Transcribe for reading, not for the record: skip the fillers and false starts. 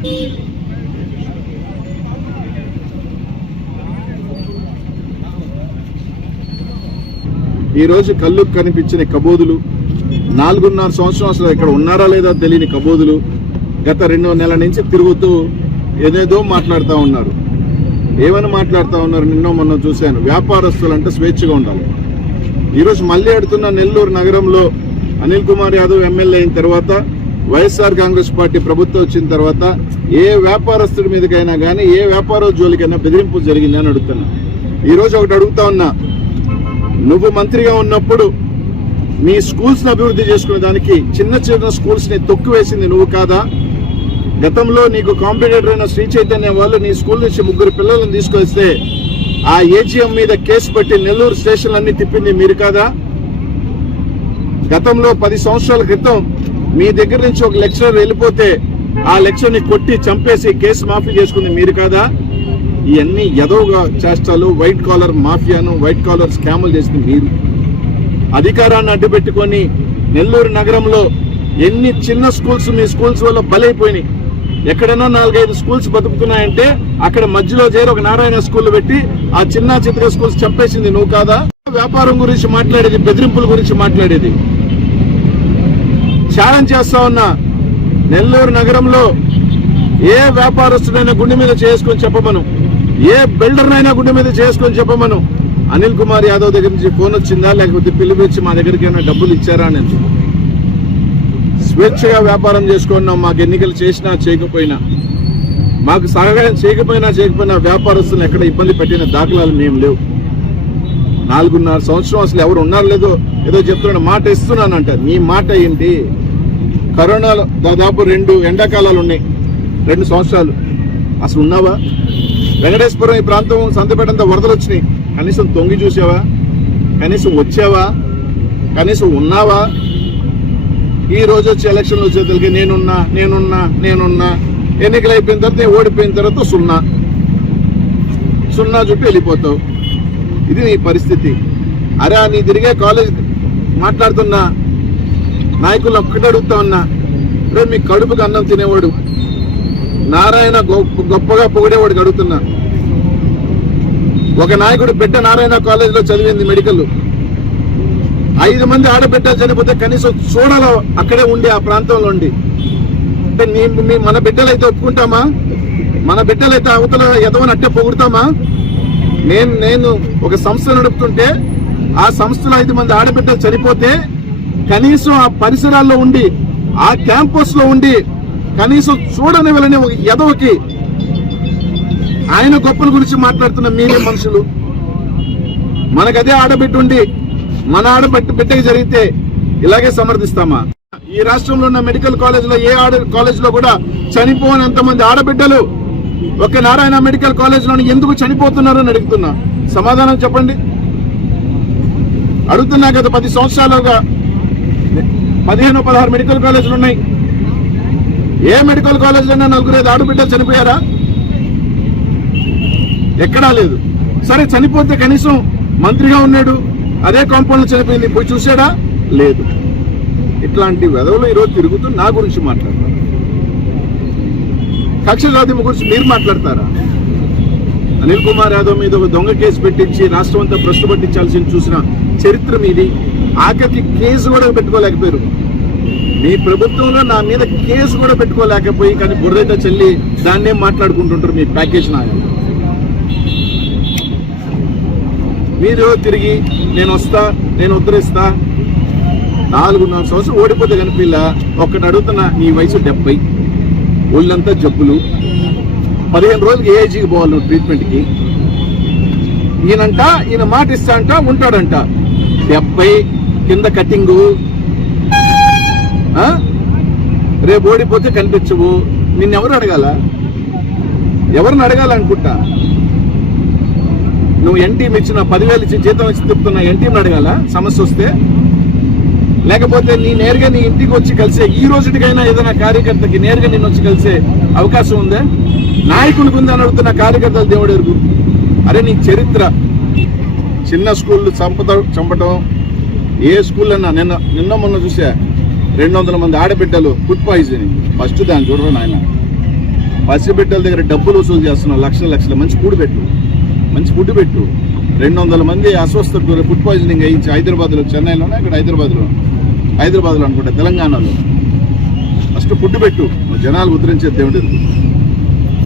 ఈరోజు కళ్ళు కనిపించిన కబోదులు, 4.5 సంవత్సరం అసలు ఇక్కడ ఉన్నారా లేదా తెలియని కబోదులు గత 2 నెలల నుంచి తిరుగుతూ ఏదేదో మాట్లాడుతూ ఉన్నారు. ఏమని మాట్లాడుతూ ఉన్నారు? నిన్న మొన్న చూశాను. వ్యాపారస్తులు అంటే స్వేచ్ఛగా ఉండాలి. ఈరోజు మళ్ళీ అడుగుతున్న నెల్లూరు నగరంలో అనిల్ కుమార్ యాదవ్ ఎమ్మెల్యే అయిన తర్వాత, వైఎస్ఆర్ కాంగ్రెస్ పార్టీ ప్రభుత్వం వచ్చిన తర్వాత ఏ వ్యాపారస్తుడి మీదకైనా కానీ ఏ వ్యాపార జోలికైనా బెదిరింపు జరిగిందని అడుగుతున్నా. ఈరోజు ఒకటి అడుగుతా ఉన్నా, నువ్వు మంత్రిగా ఉన్నప్పుడు నీ స్కూల్స్ ని అభివృద్ధి చేసుకునే దానికి చిన్న చిన్న స్కూల్స్ ని తొక్కివేసింది నువ్వు కాదా? గతంలో నీకు కాంపిటేటర్ అయిన శ్రీ చైతన్య వాళ్ళు నీ స్కూల్ నుంచి 3 పిల్లలను తీసుకొస్తే ఆ ఏజీఎం మీద కేసు పెట్టి నెల్లూరు స్టేషన్లన్నీ తిప్పింది మీరు కాదా? గతంలో 10 సంవత్సరాల క్రితం మీ దగ్గర నుంచి ఒక లెక్చరర్ వెళ్ళిపోతే ఆ లెక్చర్ ని కొట్టి చంపేసి కేసు మాఫీ చేసుకుంది మీరు కాదా? ఇవన్నీ ఎదవగా చేష్టాలు, వైట్ కాలర్ మాఫియాను, వైట్ కాలర్ స్కాములు చేసింది మీరు. అధికారాన్ని అడ్డుపెట్టుకొని నెల్లూరు నగరంలో ఎన్ని చిన్న స్కూల్స్ మీ స్కూల్స్ వల్ల బలైపోయినాయి. ఎక్కడైనా 4-5 స్కూల్స్ బతుకుతున్నాయంటే అక్కడ మధ్యలో చేరి ఒక నారాయణ స్కూల్ పెట్టి ఆ చిన్న చితక స్కూల్స్ చంపేసింది నువ్వు కాదా? వ్యాపారం గురించి మాట్లాడేది, బెదిరింపుల గురించి మాట్లాడేది. ఛాలెంజ్ చేస్తా ఉన్నా, నెల్లూరు నగరంలో ఏ వ్యాపారస్తుడైనా గుండె మీద చేసుకొని చెప్పమను, ఏ బిల్డర్నైనా గుండె మీద చేసుకొని చెప్పమను. అనిల్ కుమార్ యాదవ్ దగ్గర నుంచి ఫోన్ వచ్చిందా, లేకపోతే పిలిపించి మా దగ్గరికి ఏమైనా డబ్బులు ఇచ్చారా అని. స్వేచ్ఛగా వ్యాపారం చేసుకున్నాం. మాకు ఎన్నికలు చేసినా చేయకపోయినా, మాకు సహాయం చేయకపోయినా వ్యాపారస్తులను ఎక్కడ ఇబ్బంది పెట్టిన దాఖలాలు మేము లేవు. 4.5 సంవత్సరం అసలు ఎవరు ఉన్నారు లేదో ఏదో చెప్తున్నాడు, మాట ఇస్తున్నానంట. నీ మాట ఏంటి? కరోనాలో దాదాపు 2 ఎండాకాలాలు ఉన్నాయి, 2 సంవత్సరాలు. అసలు ఉన్నావా? వెంకటేశ్వరం ఈ ప్రాంతం సంతపేటంతా వరదలు వచ్చినాయి. కనీసం తొంగి చూసావా? కనీసం వచ్చావా? కనీసం ఉన్నావా? ఈ రోజు వచ్చి ఎలక్షన్లు వచ్చేతలకి నేనున్నా ఎన్నికలు అయిపోయిన తర్వాత ఓడిపోయిన తర్వాత సున్నా చుట్టూ వెళ్ళిపోతావు. ఇది నీ పరిస్థితి. అరే నీ తిరిగే కాలేజ్ మాట్లాడుతున్న నాయకులు ఒక్కటే అడుగుతా ఉన్నా, రే మీ కడుపుకి అన్నం తినేవాడు నారాయణ గొప్పగా పొగిడేవాడికి అడుగుతున్నా. ఒక నాయకుడు బిడ్డ నారాయణ కాలేజీలో చదివింది మెడికల్. 5 మంది ఆడబిడ్డలు చనిపోతే కనీసం చూడాలో అక్కడే ఉండి ఆ ప్రాంతంలో ఉండి. అంటే మన బిడ్డలైతే ఒప్పుకుంటామా? మన బిడ్డలైతే అవతల ఎదవని అట్టే పొగుడతామా? నేను ఒక సంస్థ నడుపుతుంటే ఆ సంస్థలో 5 మంది ఆడబిడ్డలు చనిపోతే కనీసం ఆ పరిసరాల్లో ఉండి, ఆ క్యాంపస్ లో ఉండి కనీసం చూడని వెళ్ళని ఒక ఎదవకి ఆయన గొప్పల గురించి మాట్లాడుతున్న మీరే మనుషులు. మనకదే ఆడబిడ్డ ఉండి మన ఆడబిడ్డకి జరిగితే ఇలాగే సమర్థిస్తామా? ఈ రాష్ట్రంలో ఉన్న మెడికల్ కాలేజీలో ఏ కాలేజీలో కూడా చనిపోని ఎంతమంది ఆడబిడ్డలు ఒక నారాయణ మెడికల్ కాలేజీలోని ఎందుకు చనిపోతున్నారని అడుగుతున్నా. సమాధానం చెప్పండి. అడుగుతున్నా. గత 10 సంవత్సరాలుగా 15-16 మెడికల్ కాలేజీలు ఉన్నాయి. ఏ మెడికల్ కాలేజీలోనే 4-5 ఆడబిడ్డలు చనిపోయారా? ఎక్కడా లేదు. సరే చనిపోతే కనీసం మంత్రిగా ఉన్నాడు, అదే కాంపౌండ్ లో చనిపోయింది, పోయి చూసాడా? లేదు. ఇట్లాంటి వెధవలు ఈరోజు తిరుగుతూ నా గురించి మాట్లాడతారు. కక్ష సాధింపు గురించి మీరు మాట్లాడతారా? అనిల్ కుమార్ యాదవ్ మీద ఒక దొంగ కేసు పెట్టించి రాష్ట్రం అంతా భ్రష్టు పట్టించాల్సింది చూసిన చరిత్ర మీది. ఆఖరికి కేసు కూడా పెట్టుకోలేకపోయారు. మీ ప్రభుత్వంలో నా మీద కేసు కూడా పెట్టుకోలేకపోయి కానీ బుర్రైతే చెల్లి దాన్నే మాట్లాడుకుంటుంటారు మీ ప్యాకేజ్ నాయకులు. మీరు తిరిగి నేను వస్తా, నేను ఉద్ధరిస్తా. 4.5 సంవత్సరం ఓడిపోతే కనిపిల్లా. ఒక్కటి అడుగుతున్నా, నీ వయసు 70, ఒళ్ళంతా జబ్బులు, 15 రోజులకి ఏఐజీకి పోవాలి నువ్వు ట్రీట్మెంట్కి. ఈయన మాట ఇస్తా అంట, ఉంటాడంట. 70 కింద కటింగు. రేపు ఓడిపోతే కనిపించవు. నిన్నెవరు అడగాల? ఎవరిని అడగాలనుకుంటా? నువ్వు ఎన్టీఎం ఇచ్చిన 10,000 ఇచ్చి జీతం ఇచ్చి తిప్పుతున్నా ఎన్టీఎం అడగాల సమస్య వస్తే? లేకపోతే నీ నేరుగా నీ ఇంటికి వచ్చి కలిసే, ఈ రోజుకైనా ఏదైనా కార్యకర్తకి నేరుగా నిన్ను వచ్చి కలిసే అవకాశం ఉందా? నాయకులకు ఉందని అడుగుతున్న కార్యకర్తలు దేవుడు ఎరుగు. అరే నీ చరిత్ర, చిన్న స్కూళ్ళు చంపటం. ఏ స్కూల్ అన్నా నిన్న మొన్న చూసా 200 మంది ఆడబిడ్డలు ఫుడ్ పాయిజనింగ్. ఫస్ట్ దాన్ని చూడరు నాయన. పసిబిడ్డల దగ్గర డబ్బులు వసూలు చేస్తున్నావు, లక్షలు. మంచి ఫుడ్ పెట్టు. 200 మంది అస్వస్థకు గురి ఫుడ్ పాయిజనింగ్ అయ్యించి హైదరాబాద్లో, చెన్నైలోనే ఇక్కడ హైదరాబాద్లో అనుకుంటా, తెలంగాణలో. ఫస్ట్ ఫుడ్ పెట్టు, జనాలు ఉద్ధరించే దేవుడు.